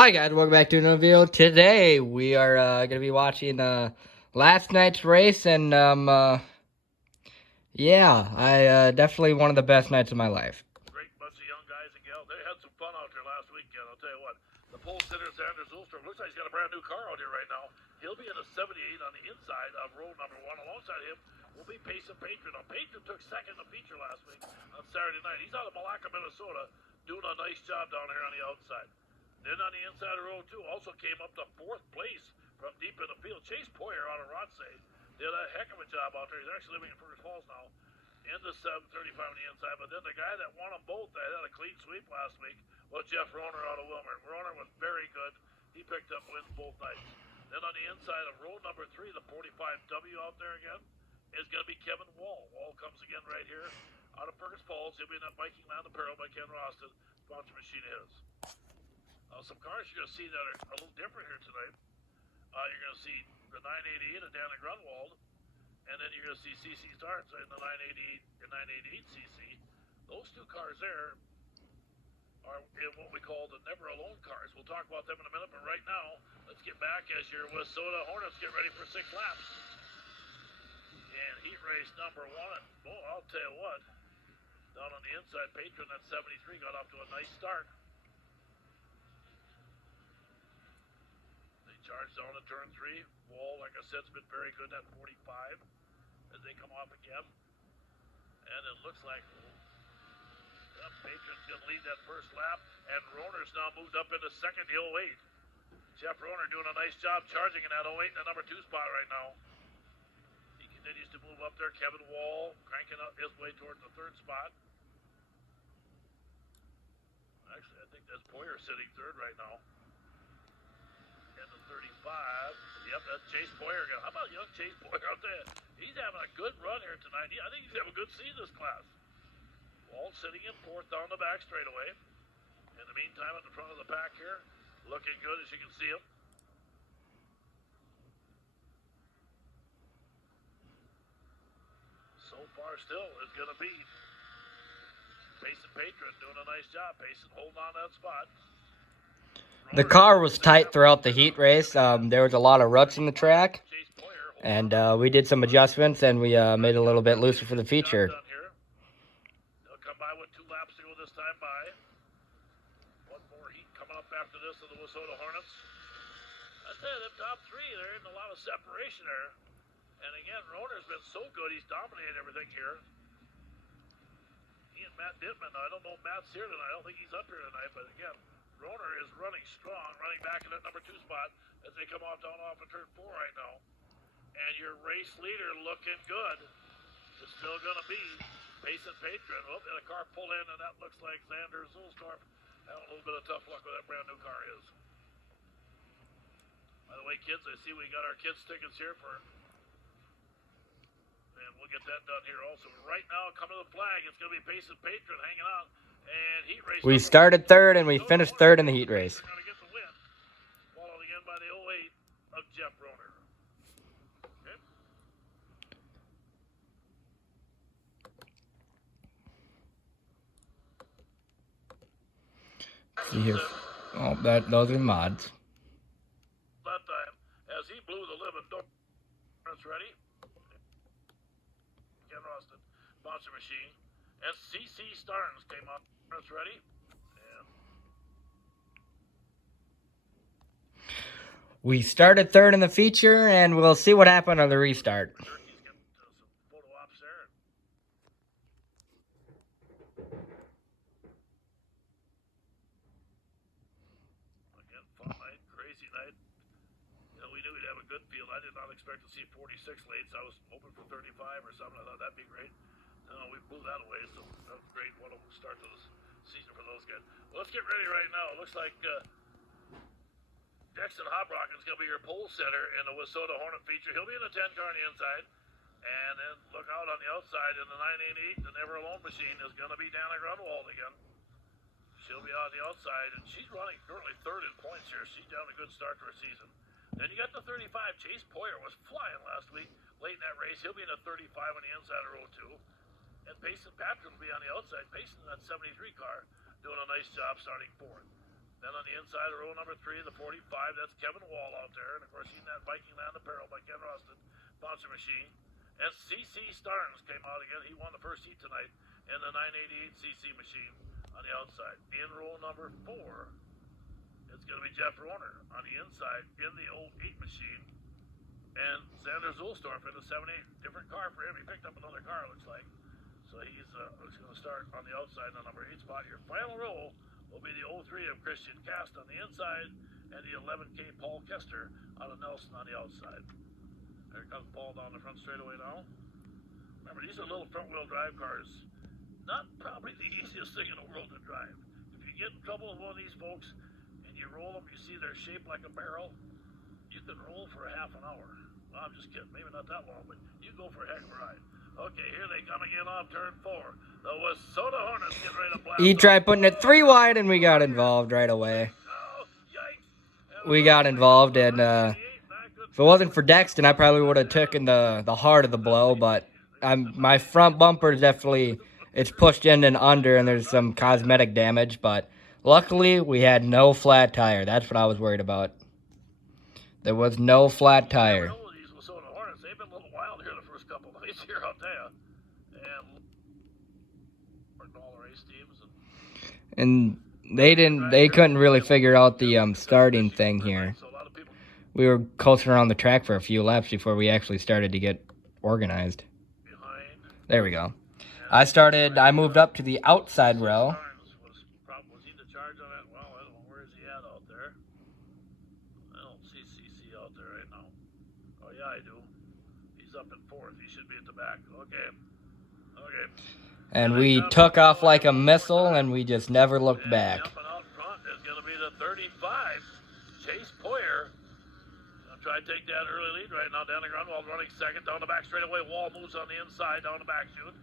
Hi guys, welcome back to another video. Today we are gonna be watching last night's race, and yeah, I definitely one of the best nights of my life. Great bunch of young guys and gals. They had some fun out there last weekend. I'll tell you what. The pole sitter, Xander Zulstorm, looks like he's got a brand new car out here right now. He'll be in a 78 on the inside of row number 1. Alongside him will be Payson Patron. Now, Patron took second in the feature last week on Saturday night. He's out of Malacca, Minnesota, doing a nice job down here on the outside. Then on the inside of row 2, also came up to 4th place from deep in the field. Chase Poyer out of Rothsay did a heck of a job out there. He's actually living in Fergus Falls now, in the 735 on the inside. But then the guy that won them both, that had a clean sweep last week, was Jeff Roner out of Wilmer. Roner was very good. He picked up wins both nights. Then on the inside of row number 3, the 45W out there again, is going to be Kevin Wall. Wall comes again right here out of Fergus Falls. He'll be in that Viking Land Apparel by Ken Roston. Sponsor machine of his. Some cars you're going to see that are a little different here tonight. You're going to see the 988 of Danny Grunwald, and then you're going to see CC Starts in the 988 and 988cc. Those two cars there are in what we call the Never Alone cars. We'll talk about them in a minute, but right now, let's get back as your Wissota Hornets get ready for 6 laps. And heat race number 1, and I'll tell you what, down on the inside, Patron at 73 got off to a nice start. Charge down to turn 3. Wall, like I said, has been very good at 45 as they come off again. And it looks like Patron's going to lead that first lap. And Roner's now moved up into second, the 08. Jeff Roner doing a nice job charging in that 08 in the number 2 spot right now. He continues to move up there. Kevin Wall cranking up his way towards the 3rd spot. Actually, I think that's Poyer sitting 3rd right now. And the 35. Yep, that's Chase Poyer again. How about young Chase Poyer out there? He's having a good run here tonight. I think he's having a good season this class. Wall sitting in 4th down the back straightaway. In the meantime, at the front of the pack here, looking good as you can see him. So far still is going to be Payson Patron doing a nice job. Payson holding on that spot. The car was tight throughout the heat race. There was a lot of ruts in the track, and we did some adjustments, and we made it a little bit looser for the feature. They'll come by with 2 laps to go this time by. One more heat coming up after this of the Wissota Hornets. I tell you, them top 3, they're in a lot of separation there. And again, Roner's been so good, he's dominated everything here. He and Matt Dittman, I don't know if Matt's here tonight. I don't think he's up here tonight, but again, Roner is running strong, running back in that number 2 spot as they come off down off of turn 4 right now. And your race leader looking good is still going to be Payson Patron. Well, and a car pull in, and that looks like Xander Zulstorm having a little bit of tough luck with that brand new car is. By the way, kids, I see we got our kids' tickets here for, and we'll get that done here also. Right now, coming to the flag, it's going to be Payson Patron hanging on. And heat race We started 3rd, and we finished 3rd in the heat race. Going to get the win, followed again by the 08 of Jeff Roner. Okay. See here. Oh, those are mods. That time, as he blew the living door. That's ready. Ken Roston, sponsor machine. And CC Starnes came up. That's ready. And We started 3rd in the feature, and we'll see what happened on the restart. Turkey's getting some photo ops there. Again, fun night, crazy night. You know, we knew we'd have a good field. I did not expect to see 46 lates. I was hoping for 35 or something. I thought that'd be great. No, we blew that away, so that was great. What a start to the season for those guys. Well, let's get ready right now. It looks like Dexton Hobrock is going to be your pole setter in the Wissota Hornet feature. He'll be in the 10 car on the inside. And then look out on the outside in the 988. The Never Alone machine is going to be Dana Grunwald again. She'll be on the outside, and she's running currently 3rd in points here. She's down a good start to her season. Then you got the 35. Chase Poyer was flying last week late in that race. He'll be in the 35 on the inside of row 2. And Payson Patron will be on the outside. Payson in that 73 car doing a nice job starting 4th. Then on the inside of row number 3, the 45, that's Kevin Wall out there. And of course, seen that Viking Land apparel by Ken Rustin, bouncer machine. And CC Starnes came out again. He won the first heat tonight in the 988 CC machine on the outside. In row number 4, it's going to be Jeff Rohner on the inside in the 08 machine. And Xander Zulstorf in the 78. Different car for him. He picked up another car, it looks like. So he's going to start on the outside in the number 8 spot. Your final row will be the 03 of Christian Cast on the inside and the 11K Paul Kester out of Nelson on the outside. There comes Paul down the front straightaway now. Remember, these are little front-wheel drive cars. Not probably the easiest thing in the world to drive. If you get in trouble with one of these folks and you roll them, you see they're shaped like a barrel, you can roll for a half an hour. Well, I'm just kidding. Maybe not that long, but you go for a heck of a ride. Okay, here they come again off turn 4. The Wissota Hornets get ready to blast. He tried putting it 3 wide, and we got involved right away. Oh, yikes. We got involved, and if it wasn't for Dexton, I probably would have taken the heart of the blow. But my front bumper is definitely, it's pushed in and under, and there's some cosmetic damage. But luckily, we had no flat tire. That's what I was worried about. There was no flat tire. These Wissota Hornets, they've been a little wild here the first couple of nights here, I'll tell you. And they couldn't really figure out the starting thing here. We were coasting around the track for a few laps before we actually started to get organized. There we go. I moved up to the outside row. Was he the charge on that? Well, I don't know. Where is he at out there? I don't see CC out there right now. Oh, yeah, I do. He's up in 4th. He should be at the back. Okay. And we took off like a missile, and we just never looked back. Jumping out front is going to be the 35, Chase Poyer. Going to try to take that early lead right now. Danny Grunwald running second down the back straightaway. Wall moves on the inside down the back chute.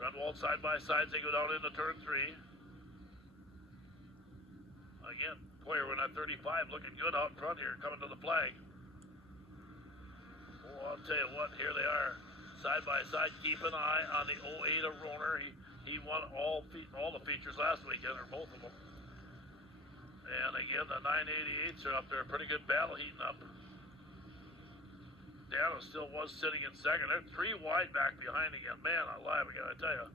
Grunwald side by side. They go down into turn 3. Again, Poyer with that 35 looking good out in front here, coming to the flag. Oh, I'll tell you what, here they are. Side by side, keep an eye on the 08 of Rohner. He won all the features last weekend, or both of them. And again, the 988s are up there. Pretty good battle heating up. Dano still was sitting in second. They're 3 wide back behind again. Man, alive again, I tell you.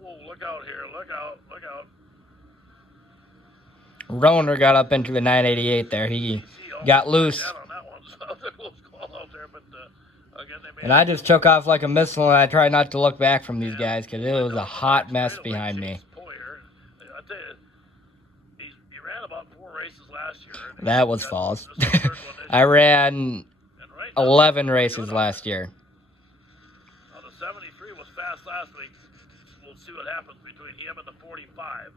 Whoa, look out here. Look out. Rohner got up into the 988 there. He got loose. On that one, so a close call out there, but again, and I just took off like a missile, and I tried not to look back from these guys because it was a hot mess behind me. I tell you, he ran about 4 races last year. That was false. I ran 11 races last year. Now, the 73 was fast last week. We'll see what happens between him and the 45.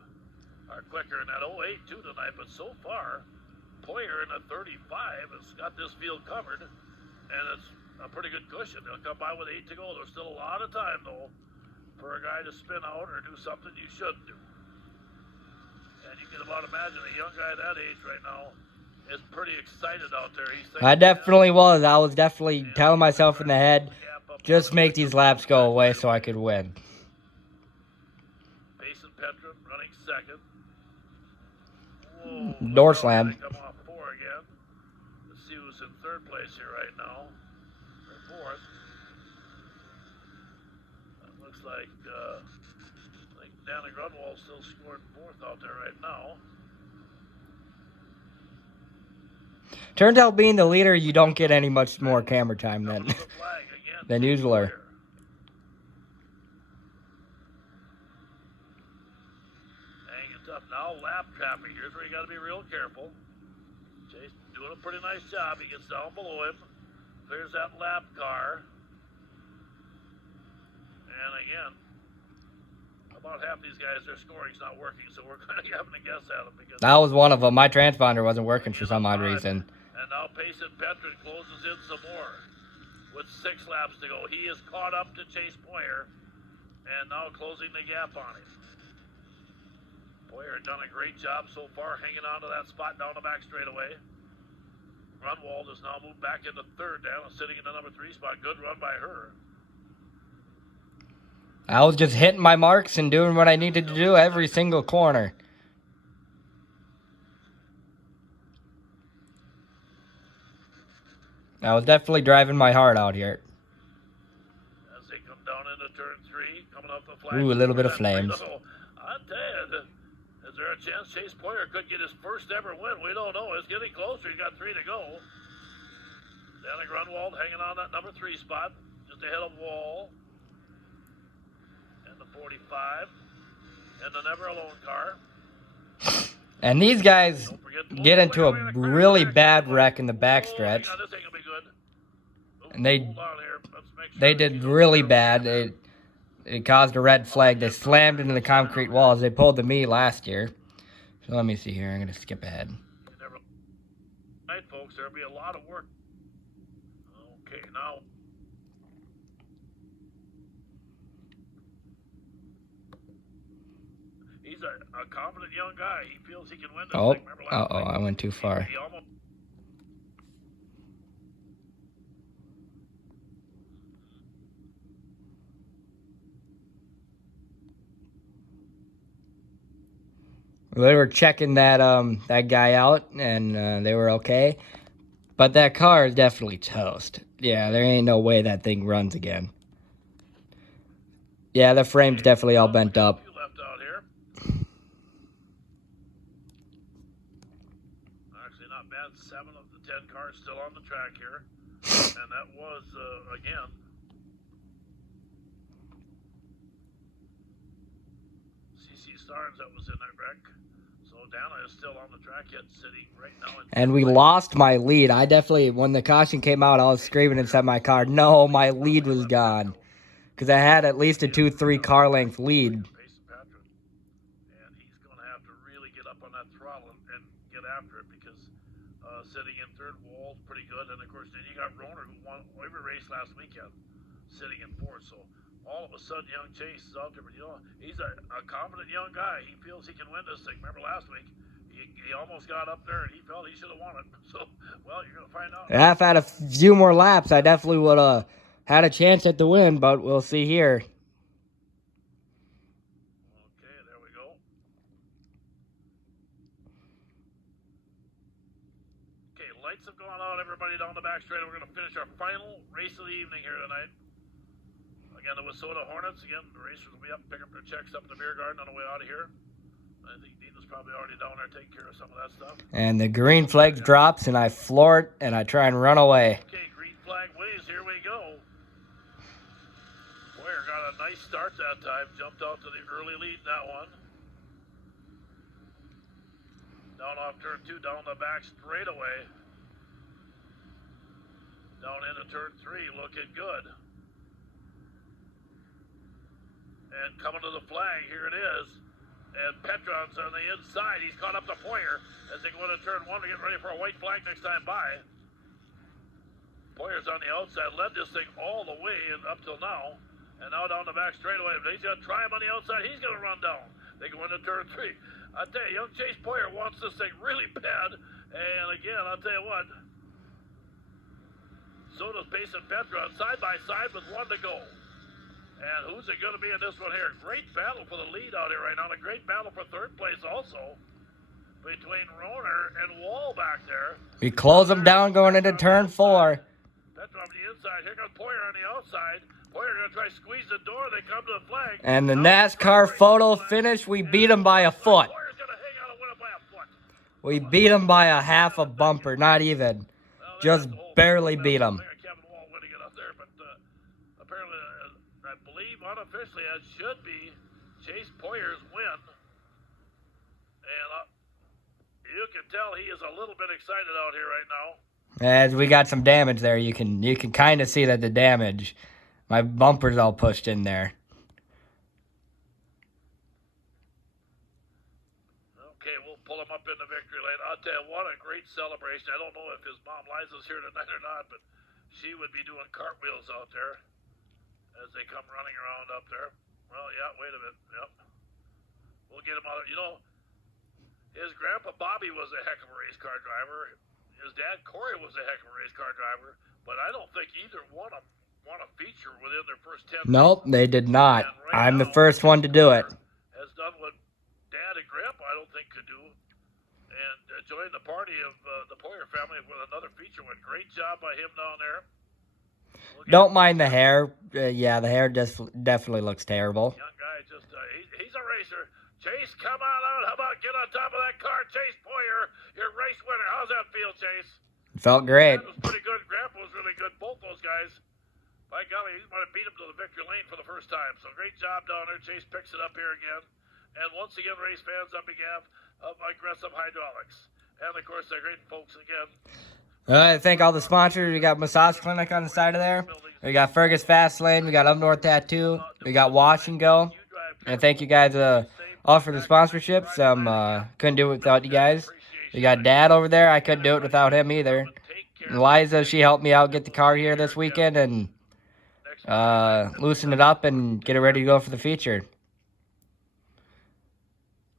Are quicker in that 08 too tonight, but so far, Poyer in the 35 has got this field covered, and it's a pretty good cushion. They'll come by with 8 to go. There's still a lot of time, though, for a guy to spin out or do something you shouldn't do. And you can about imagine a young guy that age right now is pretty excited out there. I definitely was. I was definitely telling myself in the head, just make these laps go away so I could win. Mason Petra running second. Whoa, door slam. Come off 4 again. Let's see who's in 3rd place here right now. Or 4th. It looks like Danny Grunwald still scored 4th out there right now. Turns out being the leader, you don't get any much more camera time than usual. Now lap traffic. Here's where you got to be real careful. Chase doing a pretty nice job. He gets down below him. Clears that lap car. And again, about half these guys, their scoring's not working, so we're kind of having to guess at them. Because that was one of them. My transponder wasn't working for some odd reason. And now Payson Petrin closes in some more with 6 laps to go. He is caught up to Chase Poyer and now closing the gap on him. Poyer done a great job so far, hanging on to that spot down the back straightaway. Grunwald has now moved back into 3rd down, sitting in the number 3 spot. Good run by her. I was just hitting my marks and doing what I needed to do every single corner. I was definitely driving my heart out here. As they come down into turn 3, coming up the flag. Ooh, a little bit of flames. I tell you, is there a chance Chase Poyer could get his first ever win? We don't know. It's getting closer. He's got 3 to go. Danny Grunwald hanging on that number 3 spot, just ahead of Wall. And the 45. And the Never Alone car. And these guys get into a really bad wreck in the backstretch. And they did really bad. It caused a red flag. They slammed into the concrete walls. They pulled the me last year. So let me see here. I'm going to skip ahead. Right, folks, there'll be a lot of work. Okay, now. He's a confident young guy. He feels he can win this thing. Uh-oh, I went too far. They were checking that that guy out, and they were okay. But that car is definitely toast. Yeah, there ain't no way that thing runs again. Yeah, the frame's definitely all bent up. Actually, not bad. 7 of the 10 cars still on the track here. And that was, again, CC Starnes that was in that wreck. So Dana is still on the track yet, sitting right now. And we lost my lead. I definitely, when the caution came out, I was screaming inside my car, no, my lead was gone. Because I had at least a 2-3 car length lead. And he's going to have to really get up on that throttle and get after it, because sitting in third, Wall's pretty good. And of course, then you got Roner, who won every race last weekend, sitting in fourth. So all of a sudden, young Chase is out there. But, you know, he's a confident young guy. He feels he can win this thing. Remember last week, he almost got up there, and he felt he should have won it. So, well, you're going to find out. If I had a few more laps, I definitely would have had a chance at the win, but we'll see here. Okay, there we go. Okay, lights have gone out, everybody down the back straight. We're going to finish our final race of the evening here tonight. Again, the Wissota Hornets. Again, the racers will be up, pick up their checks up in the beer garden on the way out of here. I think Dina's probably already down there taking care of some of that stuff. And the green flag drops, and I floor it, and I try and run away. Okay, green flag waves. Here we go. Boyer got a nice start that time. Jumped out to the early lead in that one. Down off turn 2, down the back straightaway. Down into turn 3, looking good. And coming to the flag, here it is. And Petron's on the inside. He's caught up to Poyer as they go into turn 1 to get ready for a white flag next time by. Poyer's on the outside, led this thing all the way up till now. And now down the back straightaway. He's going to try him on the outside. He's going to run down. They go into turn 3. I tell you, young Chase Poyer wants this thing really bad. And again, I'll tell you what. So does Pace and Petron side by side with 1 to go. And who's it going to be in this one here? Great battle for the lead out here right now. A great battle for third place also between Roner and Wall back there. We close them down going into turn 4. Petron on the inside. Here comes Poyer on the outside. Poyer going to try to squeeze the door. They come to the flag. And the NASCAR photo finish, we beat them by a foot. Poyer's going to hang out and win it by a foot. We beat them by a half a bumper, not even. Just barely beat them. Unofficially, it should be Chase Poyer's win. And you can tell he is a little bit excited out here right now. As we got some damage there, you can kind of see that the damage. My bumper's all pushed in there. Okay, we'll pull him up in the victory lane. I'll tell you, what a great celebration. I don't know if his mom Liza's here tonight or not, but she would be doing cartwheels out there as they come running around up there. Well, yeah, wait a minute. Yep. We'll get him out. You know, his grandpa Bobby was a heck of a race car driver. His dad Corey was a heck of a race car driver. But I don't think either one of them won a feature within their first 10 Nope, races. they did not. Right I'm now, the first one to do it. Has done what Dad and Grandpa I don't think could do. and joined the party of the Poyer family with another feature win. Great job by him down there. Don't mind the hair. Yeah, the hair just definitely looks terrible. Young guy, just he's a racer. Chase, come on out. How about get on top of that car? Chase Poyer, your race winner. How's that feel, Chase? Felt great. That was pretty good. Grandpa was really good. Both those guys. By golly, he might have beat him to the victory lane for the first time. So great job down there. Chase picks it up here again. And once again, race fans, on behalf of Aggressive Hydraulics. And of course, they're great folks again. I thank all the sponsors. We got Massage Clinic on the side of there. We got Fergus Fast Lane. We got Up North Tattoo. We got Wash and Go. And thank you guys all for the sponsorships. Couldn't do it without you guys. We got Dad over there. I couldn't do it without him either. Eliza, she helped me out get the car here this weekend and loosen it up and get it ready to go for the feature.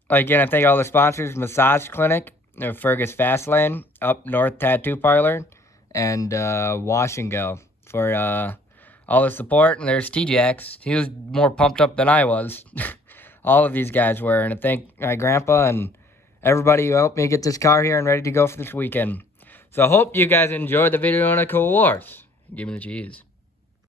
Again, I thank all the sponsors, Massage Clinic, Fergus Fast Lane, Up North Tattoo Parlor, and Wash and Go for all the support. And there's T-Jax. He was more pumped up than I was. All of these guys were. And I thank my grandpa and everybody who helped me get this car here and ready to go for this weekend. So I hope you guys enjoyed the video on the Cool Wars. Give me the cheese.